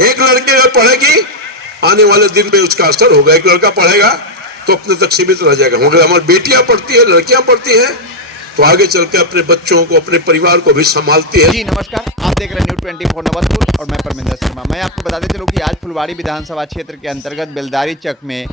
एक लड़की अगर पढ़ेगी आने वाले दिन में उसका असर होगा, एक लड़का पढ़ेगा तो अपने तक सीमित रह जाएगा। अगर हमारी बेटियां पढ़ती है, लड़कियां पढ़ती हैं तो आगे चल के अपने बच्चों को, अपने परिवार को भी संभालती है। जी नमस्कार, आप देख रहे हैं न्यूज़ 24 नवलपुर और मैं परमिंदर शर्मा। मैं आपको बताते चलूं कि आज फुलवाड़ी विधानसभा क्षेत्र के अंतर्गत बेलदारी चक में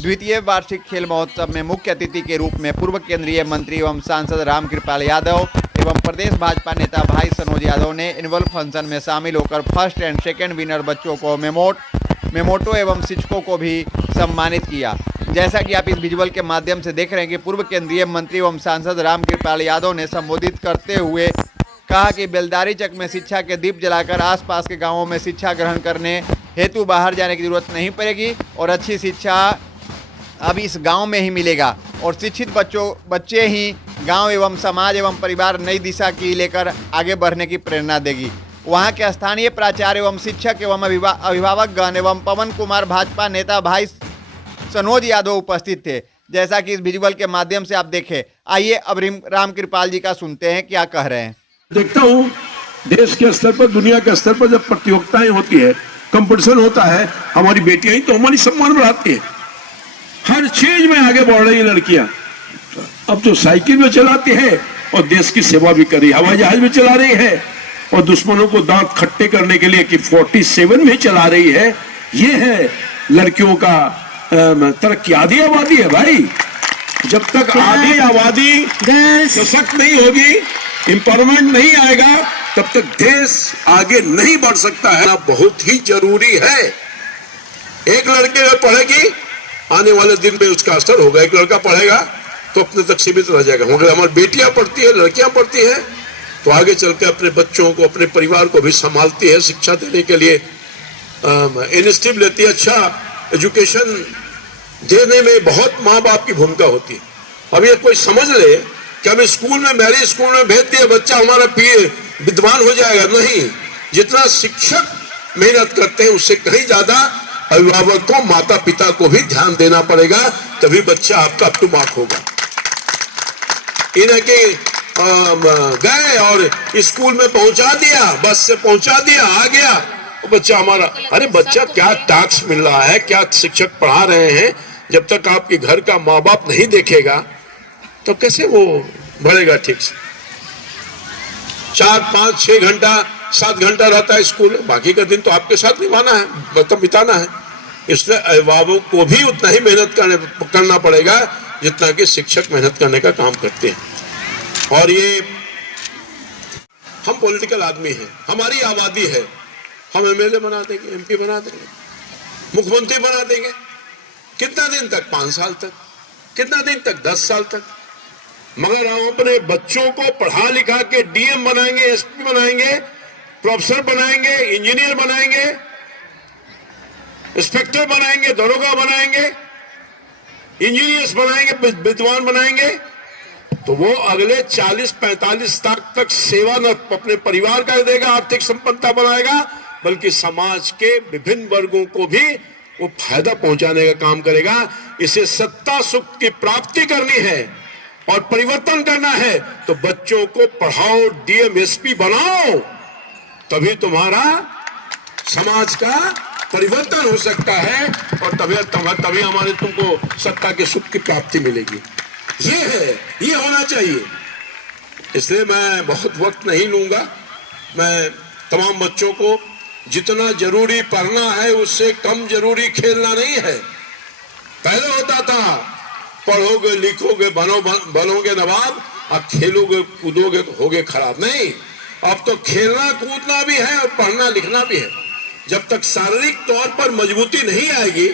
द्वितीय वार्षिक खेल महोत्सव में मुख्य अतिथि के रूप में पूर्व केंद्रीय मंत्री एवं सांसद रामकृपाल यादव एवं प्रदेश भाजपा नेता भाई सनोज यादव ने एनुअल फंक्शन में शामिल होकर फर्स्ट एंड सेकेंड विनर बच्चों को मेमोटो एवं शिक्षकों को भी सम्मानित किया। जैसा कि आप इस विजुअल के माध्यम से देख रहे हैं कि पूर्व केंद्रीय मंत्री एवं सांसद रामकृपाल यादव ने संबोधित करते हुए कहा कि बेलदारी चक में शिक्षा के दीप जलाकर आसपास के गांवों में शिक्षा ग्रहण करने हेतु बाहर जाने की जरूरत नहीं पड़ेगी और अच्छी शिक्षा अब इस गांव में ही मिलेगा और शिक्षित बच्चे ही गांव एवं समाज एवं परिवार नई दिशा की लेकर आगे बढ़ने की प्रेरणा देगी। वहां के स्थानीय प्राचार्य एवं शिक्षक एवं अभिभावकगण एवं पवन कुमार भाजपा नेता भाई सनोज यादव उपस्थित थे। जैसा कि इस विजुअल के माध्यम से आप देखें, आइए अब रामकृपाल जी का सुनते हैं क्या कह रहे हैं। देखता हूँ देश के स्तर पर, दुनिया के स्तर पर जब प्रतियोगिताएं होती है, कंपटीशन होता है, हमारी बेटियां ही तो हमारी सम्मान बढ़ाती है। हर चीज में आगे बढ़ रही लड़कियां। अब जो साइकिल में चलाती है और देश की सेवा भी कर रही है, हवाई जहाज में चला रही है और दुश्मनों को दांत खट्टे करने के लिए कि 47 में चला रही है। ये है लड़कियों का तरक्की। आधी आबादी है भाई, जब तक आधी आबादी सशक्त नहीं होगी, एम्पावरमेंट नहीं आएगा, तब तक देश आगे नहीं बढ़ सकता है। बहुत ही जरूरी है। एक लड़की अगर पढ़ेगी आने वाले दिन में उसका असर होगा, एक लड़का पढ़ेगा तो अपने तक सीमित रह जाएगा। अगर हमारी बेटियां पढ़ती है, लड़कियां पढ़ती हैं तो आगे चल के अपने बच्चों को, अपने परिवार को भी संभालती है। शिक्षा देने के लिए इनिशिएटिव लेती है। अच्छा एजुकेशन देने में बहुत माँ बाप की भूमिका होती है। अब ये कोई समझ ले कि हम स्कूल में, मैरी स्कूल में भेज दिए, बच्चा हमारा विद्वान हो जाएगा, नहीं। जितना शिक्षक मेहनत करते हैं उससे कहीं ज्यादा अभिभावक को, माता पिता को भी ध्यान देना पड़ेगा, तभी बच्चा आपका अप टू मार्क होगा। इन्हें कि गए और स्कूल में पहुंचा दिया, बस से पहुंचा दिया, आ गया बच्चा हमारा। अरे बच्चा क्या टास्क मिल रहा है, क्या शिक्षक पढ़ा रहे हैं, जब तक आपके घर का माँ बाप नहीं देखेगा तो कैसे वो बढ़ेगा ठीक से। 4, 5, 6 घंटा, 7 घंटा रहता है स्कूल, बाकी का दिन तो आपके साथ निभाना है, मतलब बिताना है। इसलिए अभिभावक को भी उतना ही मेहनत करना पड़ेगा जितना कि शिक्षक मेहनत करने का काम करते हैं। और ये हम पॉलिटिकल आदमी हैं, हमारी आबादी है, हम एमएलए बना देंगे, एमपी बना देंगे, मुख्यमंत्री बना देंगे। कितना दिन तक? 5 साल तक। कितना दिन तक? 10 साल तक। मगर हम अपने बच्चों को पढ़ा लिखा के डीएम बनाएंगे, एसपी बनाएंगे, प्रोफेसर बनाएंगे, इंजीनियर बनाएंगे, इंस्पेक्टर बनाएंगे, दरोगा बनाएंगे, इंजीनियर्स बनाएंगे, विद्वान बनाएंगे, तो वो अगले 40-45 तक सेवा न अपने परिवार का देगा, आर्थिक संपन्नता बनाएगा, बल्कि समाज के विभिन्न वर्गों को भी वो फायदा पहुंचाने का काम करेगा। इसे सत्ता सुख की प्राप्ति करनी है और परिवर्तन करना है तो बच्चों को पढ़ाओ, डीएम एसपी बनाओ, तभी तुम्हारा समाज का परिवर्तन हो सकता है और तभी हमारे तुमको सत्ता के सुख की प्राप्ति मिलेगी। ये है, ये होना चाहिए। इसलिए मैं बहुत वक्त नहीं लूंगा। मैं तमाम बच्चों को जितना जरूरी पढ़ना है उससे कम जरूरी खेलना नहीं है। पहले होता था पढ़ोगे, लिखोगे, बनोगे नवाब, अब खेलोगे, कूदोगे तो होगे खराब। नहीं, अब तो खेलना कूदना भी है और पढ़ना लिखना भी है। जब तक शारीरिक तौर पर मजबूती नहीं आएगी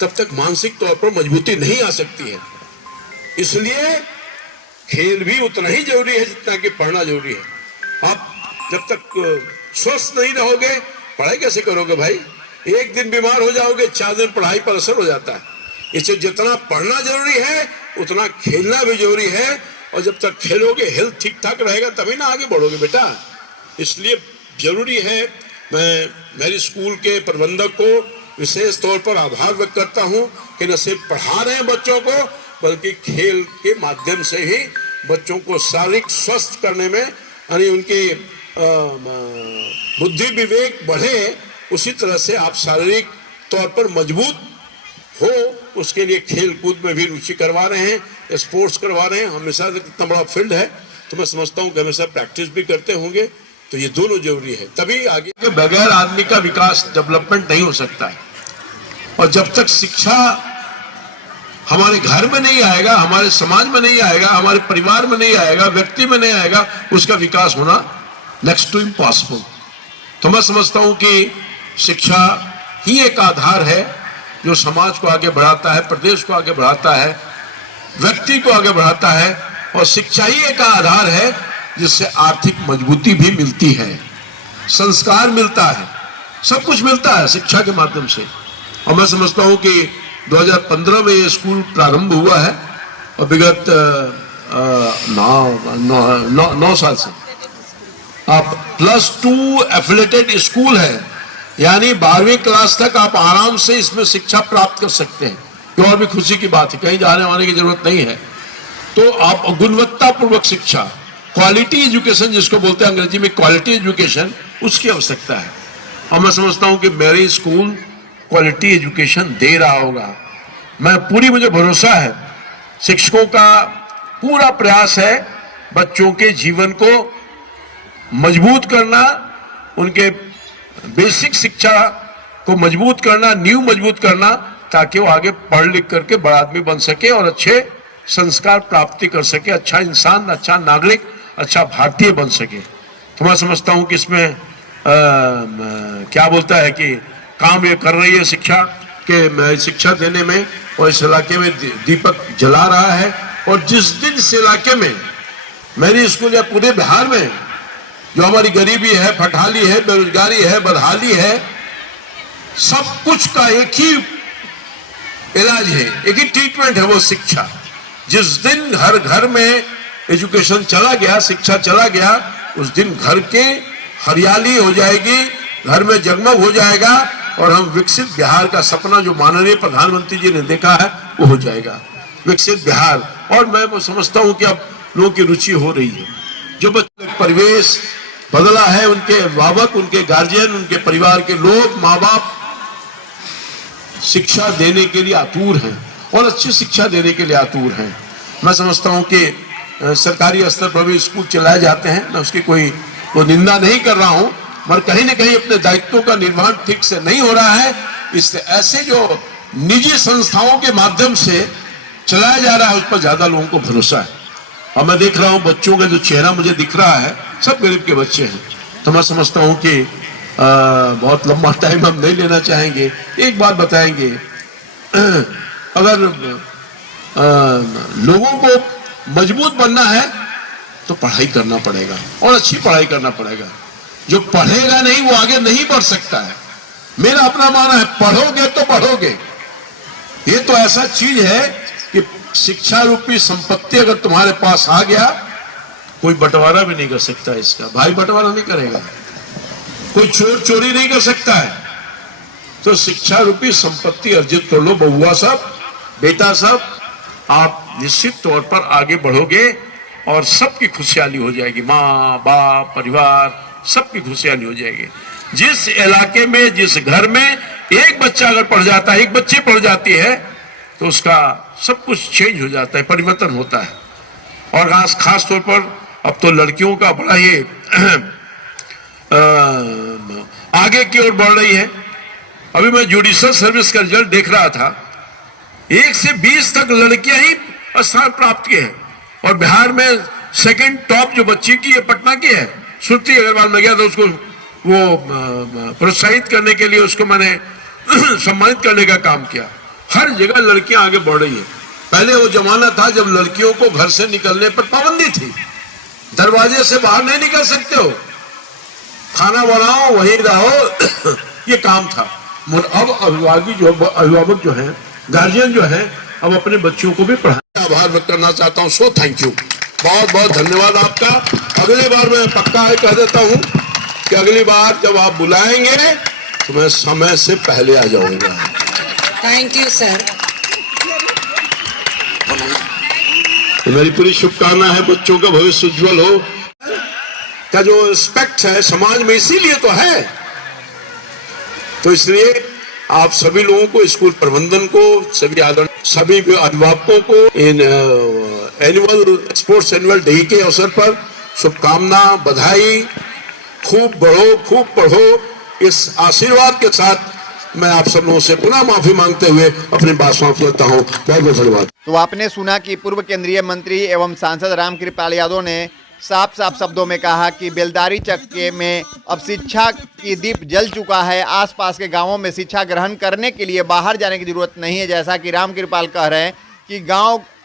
तब तक मानसिक तौर पर मजबूती नहीं आ सकती है। इसलिए खेल भी उतना ही जरूरी है जितना कि पढ़ना जरूरी है। आप जब तक स्वस्थ नहीं रहोगे पढ़ाई कैसे करोगे भाई? एक दिन बीमार हो जाओगे, 4 दिन पढ़ाई पर असर हो जाता है। इससे जितना पढ़ना जरूरी है उतना खेलना भी जरूरी है, और जब तक खेलोगे, हेल्थ ठीक ठाक रहेगा तभी ना आगे बढ़ोगे बेटा। इसलिए जरूरी है। मैं मेरी स्कूल के प्रबंधक को विशेष तौर पर आभार व्यक्त करता हूं कि न सिर्फ पढ़ा रहे हैं बच्चों को, बल्कि खेल के माध्यम से ही बच्चों को शारीरिक स्वस्थ करने में, यानी उनकी बुद्धि विवेक बढ़े, उसी तरह से आप शारीरिक तौर पर मजबूत हो, उसके लिए खेल कूद में भी रुचि करवा रहे हैं, स्पोर्ट्स करवा रहे हैं। हमेशा इतना बड़ा फील्ड है तो मैं समझता हूँ कि हमेशा प्रैक्टिस भी करते होंगे, तो ये दोनों जरूरी है। तभी आगे के बगैर आदमी का विकास डेवलपमेंट नहीं हो सकता है। और जब तक शिक्षा हमारे घर में नहीं आएगा, हमारे समाज में नहीं आएगा, हमारे परिवार में नहीं आएगा, व्यक्ति में नहीं आएगा, उसका विकास होना नेक्स्ट टू इम्पॉसिबल। तो मैं समझता हूं कि शिक्षा ही एक आधार है जो समाज को आगे बढ़ाता है, प्रदेश को आगे बढ़ाता है, व्यक्ति को आगे बढ़ाता है। और शिक्षा ही एक आधार है जिससे आर्थिक मजबूती भी मिलती है, संस्कार मिलता है, सब कुछ मिलता है शिक्षा के माध्यम से। और मैं समझता हूं कि 2015 में ये स्कूल प्रारंभ हुआ है और विगत 9 साल से आप +2 एफिलिएटेड स्कूल है, यानी 12वीं क्लास तक आप आराम से इसमें शिक्षा प्राप्त कर सकते हैं। ये और भी खुशी की बात है, कहीं जाने वाने की जरूरत नहीं है। तो आप गुणवत्तापूर्वक शिक्षा, क्वालिटी एजुकेशन जिसको बोलते हैं अंग्रेजी में क्वालिटी एजुकेशन, उसकी आवश्यकता है। और मैं समझता हूं कि मेरी स्कूल क्वालिटी एजुकेशन दे रहा होगा। मुझे भरोसा है, शिक्षकों का पूरा प्रयास है बच्चों के जीवन को मजबूत करना, उनके बेसिक शिक्षा को मजबूत करना, नींव मजबूत करना, ताकि वो आगे पढ़ लिख करके बड़ा आदमी बन सके और अच्छे संस्कार प्राप्ति कर सके, अच्छा इंसान, अच्छा नागरिक, अच्छा भारतीय बन सके। तो मैं समझता हूं कि इसमें क्या बोलता है कि काम ये कर रही है शिक्षा के शिक्षा देने में, और इस इलाके में दीपक जला रहा है। और जिस दिन इस इलाके में मेरी स्कूल या पूरे बिहार में जो हमारी गरीबी है, फटहाली है, बेरोजगारी है, बदहाली है, सब कुछ का एक ही इलाज है, एक ही ट्रीटमेंट है, वो शिक्षा। जिस दिन हर घर में एजुकेशन चला गया, शिक्षा चला गया, उस दिन घर के हरियाली हो जाएगी, घर में जगमग हो जाएगा और हम विकसित बिहार का सपना जो माननीय प्रधानमंत्री जी ने देखा है वो हो जाएगा, विकसित बिहार। और मैं वो समझता हूं कि अब लोगों की रुचि हो रही है, जो परिवेश बदला है, उनके अभिभावक, उनके गार्जियन, उनके परिवार के लोग, माँ बाप शिक्षा देने के लिए आतुर हैं और अच्छी शिक्षा देने के लिए आतुर हैं। मैं समझता हूं कि सरकारी स्तर पर भी स्कूल चलाए जाते हैं, मैं उसकी कोई निंदा नहीं कर रहा हूं, मगर कहीं ना कहीं अपने दायित्वों का निर्वहन ठीक से नहीं हो रहा है। इसलिए ऐसे जो निजी संस्थाओं के माध्यम से चलाया जा रहा है उस पर ज्यादा लोगों को भरोसा है। और मैं देख रहा हूं बच्चों का जो चेहरा मुझे दिख रहा है, सब गरीब के बच्चे हैं। तो मैं समझता हूं कि बहुत लंबा टाइम हम नहीं लेना चाहेंगे, एक बात बताएंगे। अगर लोगों को मजबूत बनना है तो पढ़ाई करना पड़ेगा और अच्छी पढ़ाई करना पड़ेगा। जो पढ़ेगा नहीं वो आगे नहीं बढ़ सकता है। मेरा अपना मानना है, पढ़ोगे तो बढ़ोगे। ये तो ऐसा चीज है कि शिक्षा रूपी संपत्ति अगर तुम्हारे पास आ गया, कोई बंटवारा भी नहीं कर सकता इसका, भाई बंटवारा नहीं करेगा, कोई चोर चोरी नहीं कर सकता है। तो शिक्षा रूपी संपत्ति अर्जित कर लो बहुआ साहब, बेटा साहब, आप निश्चित तौर पर आगे बढ़ोगे और सबकी खुशहाली हो जाएगी, माँ बाप परिवार सबकी खुशहाली हो जाएगी। जिस इलाके में, जिस घर में एक बच्चा अगर पढ़ जाता है, एक बच्ची पढ़ जाती है, तो उसका सब कुछ चेंज हो जाता है, परिवर्तन होता है। और खास तौर पर अब तो लड़कियों का बड़ा ही आगे की ओर बढ़ रही है। अभी मैं जुडिशियल सर्विस का रिजल्ट देख रहा था, 1 से 20 तक लड़कियां ही स्थान प्राप्त किए हैं। और बिहार में सेकंड टॉप जो बच्ची की है पटना की है, श्रुति अग्रवाल में गया था, उसको वो प्रोत्साहित करने के लिए उसको मैंने सम्मानित करने का काम किया। हर जगह लड़कियां आगे बढ़ रही है। पहले वो जमाना था जब लड़कियों को घर से निकलने पर पाबंदी थी, दरवाजे से बाहर नहीं निकल सकते हो, खाना बनाओ वहीं रहो, ये काम था। अब अभिभावक जो है, गार्जियन जो है, अब अपने बच्चों को भी पढ़ाने आभार व्यक्त करना चाहता हूं। सो थैंक यू, बहुत बहुत धन्यवाद आपका। अगली बार मैं पक्का कह देता हूं कि अगली बार जब आप बुलाएंगे तो मैं समय से पहले आ जाऊंगा। Thank you sir. तो मेरी पूरी शुभकामना है, बच्चों का भविष्य उज्जवल हो। का जो रिस्पेक्ट है समाज में, इसीलिए तो है। तो इसलिए आप सभी लोगों को, स्कूल प्रबंधन को, सभी अभिभावकों को in annual sports annual day के अवसर पर शुभकामना, बधाई। खूब बढ़ो, खूब पढ़ो, इस आशीर्वाद के साथ मैं आप सब लोगों से पुनः माफी मांगते हुए अपनी बात समाप्त करता हूँ। बहुत बहुत धन्यवाद। तो आपने सुना कि पूर्व केंद्रीय मंत्री एवं सांसद रामकृपाल यादव ने साफ साफ शब्दों में कहा कि बेलदारी चक्के में अब शिक्षा की दीप जल चुका है। आसपास के गांवों में शिक्षा ग्रहण करने के लिए बाहर जाने की जरूरत नहीं है, जैसा कि रामकृपाल कह रहे हैं कि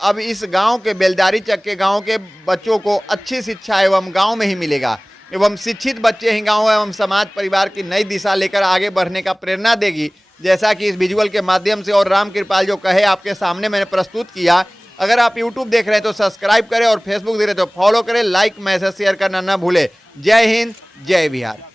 अब इस गांव के बेलदारी चक्के गांव के बच्चों को अच्छी शिक्षा एवं गांव में ही मिलेगा एवं शिक्षित बच्चे ही गांव एवं समाज परिवार की नई दिशा लेकर आगे बढ़ने का प्रेरणा देगी, जैसा कि इस विजुअल के माध्यम से और रामकृपाल जो कहे आपके सामने मैंने प्रस्तुत किया। अगर आप YouTube देख रहे हैं तो सब्सक्राइब करें और फेसबुक देख रहे हैं तो फॉलो करें, लाइक, मैसेज, शेयर करना ना भूलें। जय हिंद, जय बिहार।